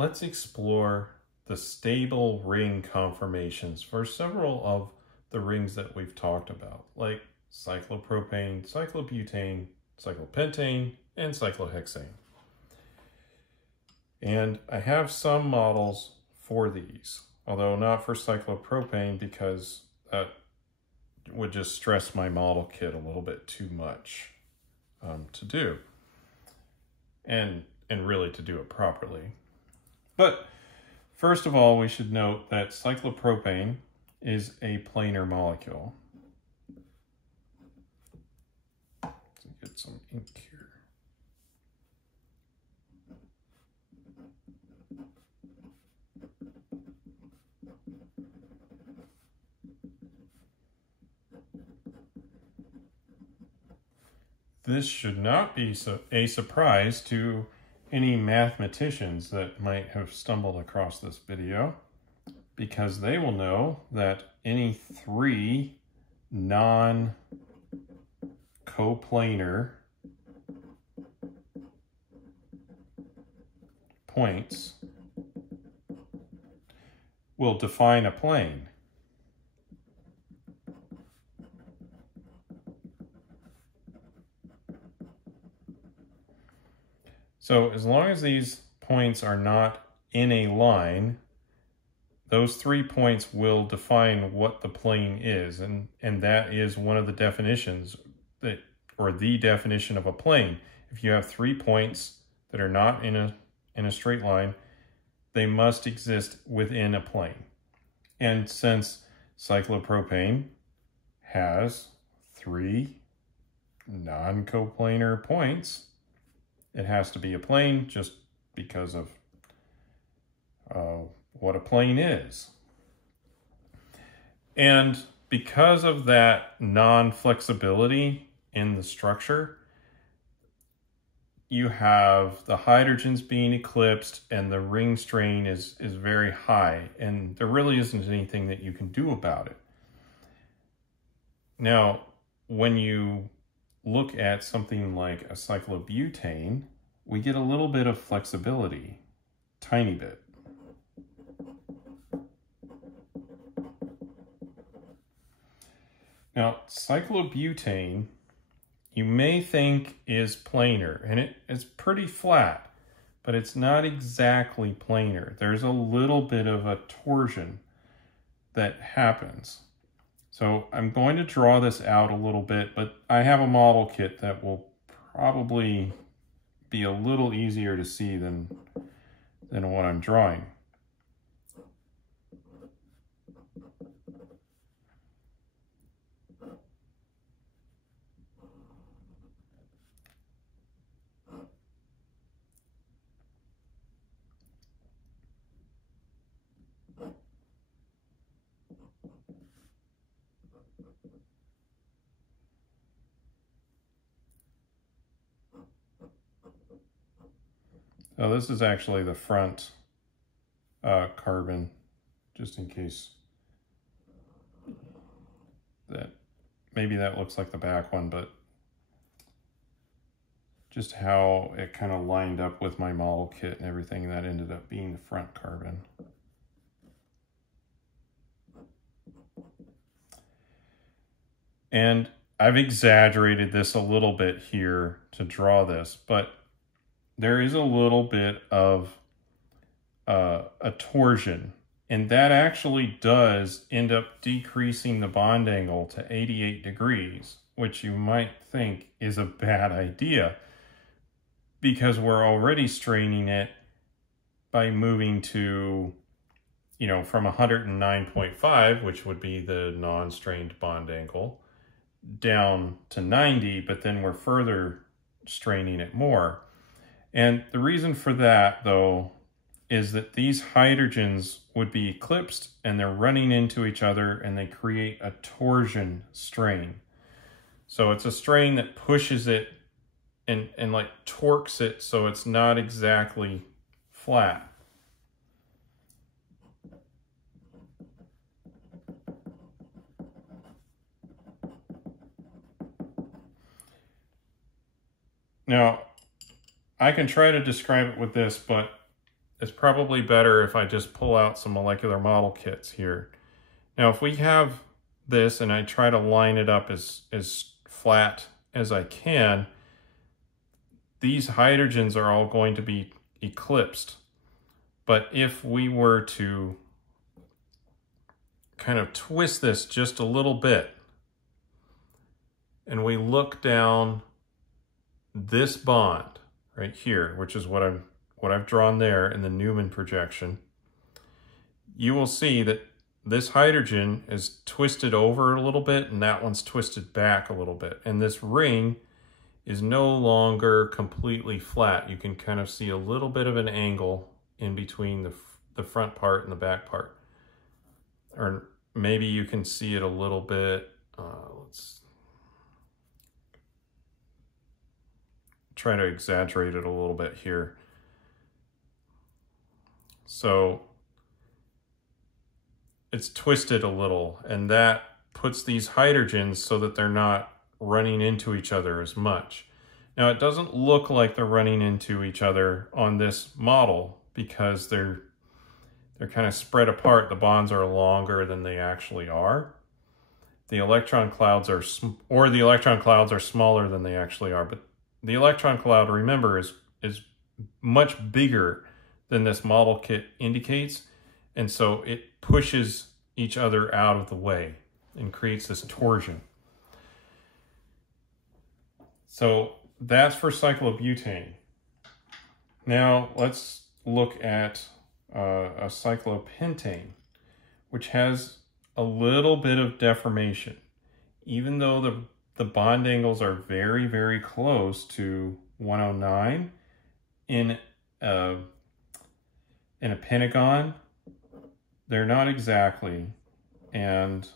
let's explore the stable ring conformations for several of the rings that we've talked about, like cyclopropane, cyclobutane, cyclopentane, and cyclohexane. And I have some models for these, although not for cyclopropane because that would just stress my model kit a little bit too much to do, and really to do it properly. But first of all, we should note that cyclopropane is a planar molecule. Let's get some ink here. This should not be a surprise to any mathematicians that might have stumbled across this video, because they will know that any three non-coplanar points will define a plane. So as long as these points are not in a line, those 3 points will define what the plane is, and that is one of the definitions or the definition of a plane. If you have 3 points that are not in a straight line, they must exist within a plane. And since cyclopropane has 3 non-coplanar points, it has to be a plane just because of what a plane is. And because of that non-flexibility in the structure, you have the hydrogens being eclipsed and the ring strain is very high, and there really isn't anything that you can do about it. Now, when you look at something like a cyclobutane, we get a little bit of flexibility, tiny bit. Now, cyclobutane, you may think is planar, and it's pretty flat, but it's not exactly planar. There's a little bit of a torsion that happens. So I'm going to draw this out a little bit, but I have a model kit that will probably be a little easier to see than what I'm drawing. So this is actually the front carbon, just in case that maybe that looks like the back one, but just how it kind of lined up with my model kit and everything, that ended up being the front carbon. And I've exaggerated this a little bit here to draw this, but there is a little bit of a torsion, and that actually does end up decreasing the bond angle to 88 degrees, which you might think is a bad idea because we're already straining it by moving to, from 109.5, which would be the non-strained bond angle, down to 90, but then we're further straining it more. And the reason for that, though, is that these hydrogens would be eclipsed and they're running into each other and they create a torsion strain. So it's a strain that pushes it and like torques it so it's not exactly flat. Now, I can try to describe it with this, but it's probably better if I just pull out some molecular model kits here. Now, if we have this and I try to line it up as flat as I can, these hydrogens are all going to be eclipsed. But if we were to kind of twist this just a little bit, and we look down this bond right here, which is what I've drawn there in the Newman projection, you will see that this hydrogen is twisted over a little bit and that one's twisted back a little bit. And this ring is no longer completely flat. You can kind of see a little bit of an angle in between the front part and the back part. Or maybe you can see it a little bit. Let's try to exaggerate it a little bit here. So it's twisted a little, and that puts these hydrogens so that they're not running into each other as much. Now, it doesn't look like they're running into each other on this model because they're kind of spread apart. The bonds are longer than they actually are. The electron clouds are smaller than they actually are, but the electron cloud, remember, is much bigger than this model kit indicates, and so it pushes each other out of the way and creates this torsion. So that's for cyclobutane. Now let's look at a cyclopentane, which has a little bit of deformation. Even though the bond angles are very, very close to 109 in a pentagon, they're not exactly, and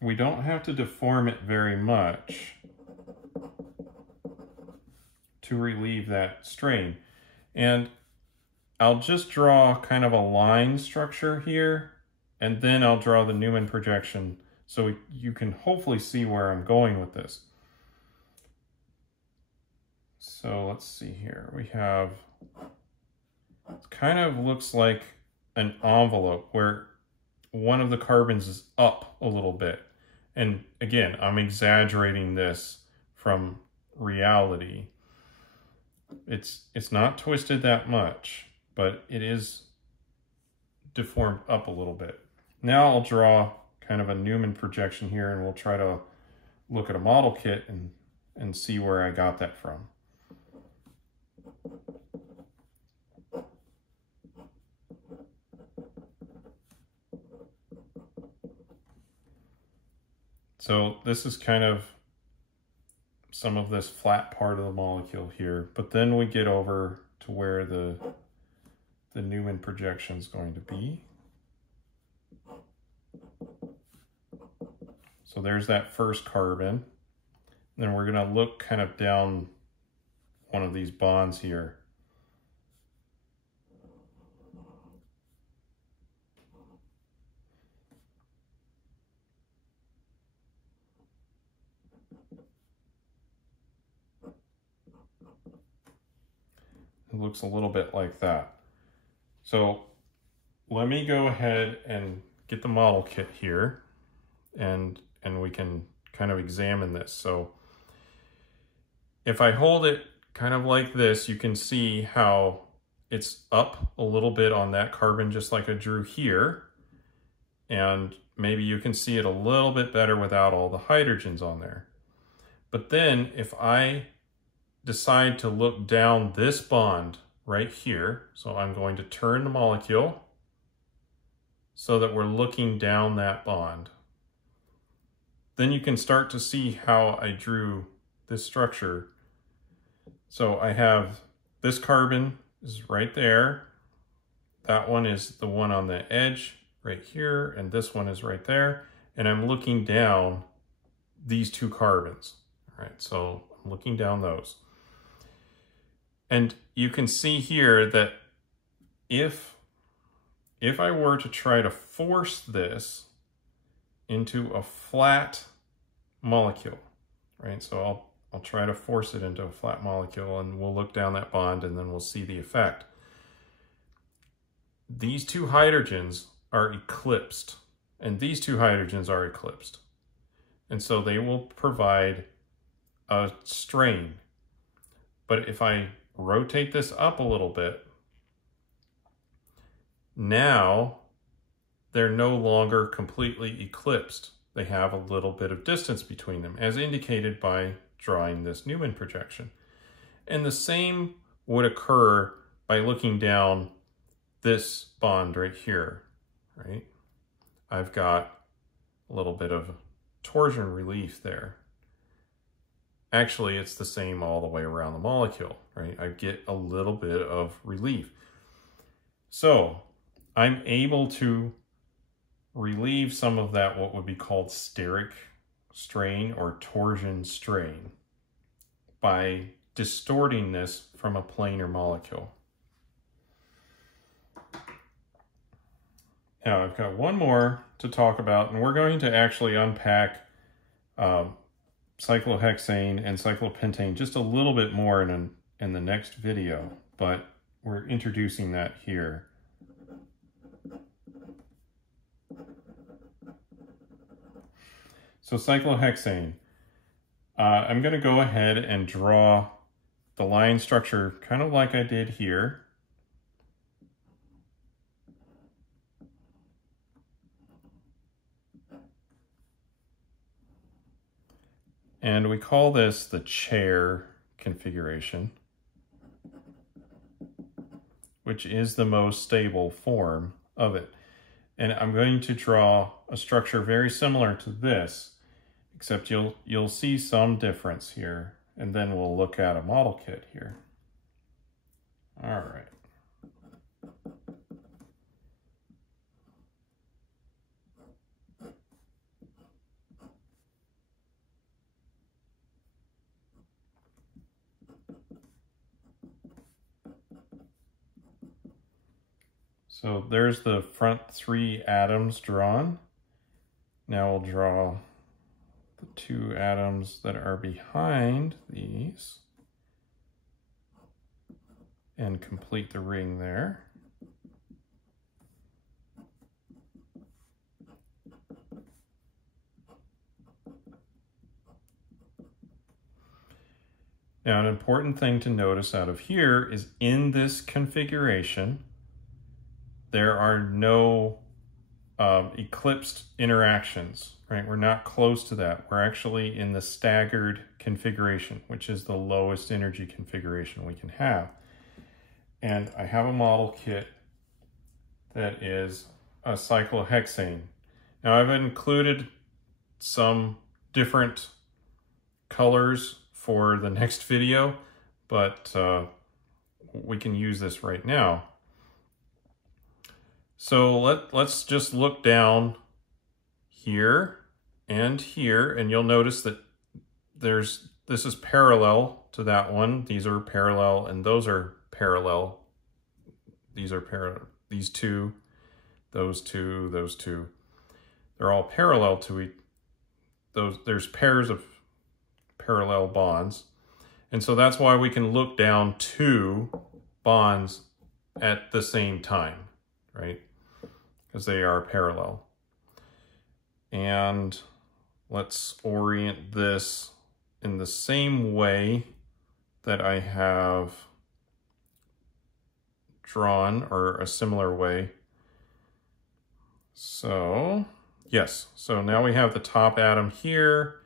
we don't have to deform it very much to relieve that strain. And I'll just draw kind of a line structure here, and then I'll draw the Newman projection so you can hopefully see where I'm going with this. So let's see here. We have, it kind of looks like an envelope where one of the carbons is up a little bit. And again, I'm exaggerating this from reality. It's not twisted that much, but it is deformed up a little bit. Now I'll draw kind of a Newman projection here, and we'll try to look at a model kit and see where I got that from. So this is kind of some of this flat part of the molecule here, but then we get over to where the Newman projection is going to be. So there's that first carbon. Then we're going to look kind of down one of these bonds here. It looks a little bit like that. So let me go ahead and get the model kit here, and we can kind of examine this. So if I hold it kind of like this, you can see how it's up a little bit on that carbon, just like I drew here. And maybe you can see it a little bit better without all the hydrogens on there. But then if I decide to look down this bond right here, so I'm going to turn the molecule so that we're looking down that bond. Then you can start to see how I drew this structure. So I have this carbon is right there. That one is the one on the edge right here, and this one is right there. And I'm looking down these two carbons. All right, so I'm looking down those. And you can see here that if I were to try to force this into a flat molecule, right? So I'll try to force it into a flat molecule, and we'll look down that bond and then we'll see the effect. These two hydrogens are eclipsed, and these two hydrogens are eclipsed. And so they will provide a strain. But if I rotate this up a little bit, now they're no longer completely eclipsed. They have a little bit of distance between them, as indicated by drawing this Newman projection. And the same would occur by looking down this bond right here, right? I've got a little bit of torsion relief there. Actually, it's the same all the way around the molecule, right? I get a little bit of relief. So I'm able to relieve some of that, what would be called steric strain or torsion strain, by distorting this from a planar molecule. Now I've got one more to talk about, and we're going to actually unpack cyclohexane and cyclopentane just a little bit more in the next video, but we're introducing that here. So cyclohexane, I'm going to go ahead and draw the line structure kind of like I did here. And we call this the chair configuration, which is the most stable form of it. And I'm going to draw a structure very similar to this, except you'll see some difference here, and then we'll look at a model kit here. All right. So there's the front three atoms drawn. Now we'll draw the two atoms that are behind these and complete the ring there. Now, an important thing to notice out of here is in this configuration, there are no eclipsed interactions, right? We're not close to that. We're actually in the staggered configuration, which is the lowest energy configuration we can have. And I have a model kit that is a cyclohexane. Now I've included some different colors for the next video, but we can use this right now. So let's just look down here, and you'll notice that this is parallel to that one. These are parallel, and those are parallel. These are parallel. These two, those two, those two. They're all parallel to those. There's pairs of parallel bonds, and so that's why we can look down two bonds at the same time, right? Because they are parallel. And let's orient this in the same way that I have drawn, or a similar way. So, yes, so now we have the top atom here,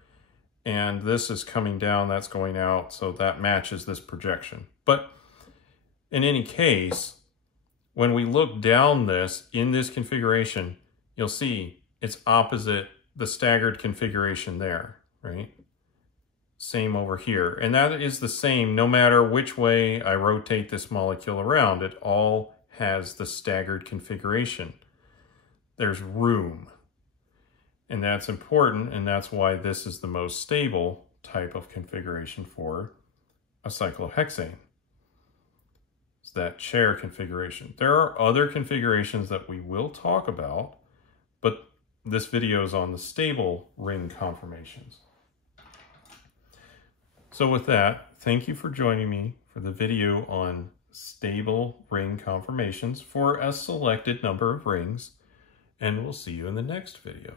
and this is coming down, that's going out, so that matches this projection. But in any case, when we look down this, in this configuration, you'll see it's opposite the staggered configuration there, right? Same over here. And that is the same no matter which way I rotate this molecule around. It all has the staggered configuration. There's room. And that's important, and that's why this is the most stable type of configuration for a cyclohexane. It's that chair configuration. There are other configurations that we will talk about, but this video is on the stable ring conformations. So with that, thank you for joining me for the video on stable ring conformations for a selected number of rings, and we'll see you in the next video.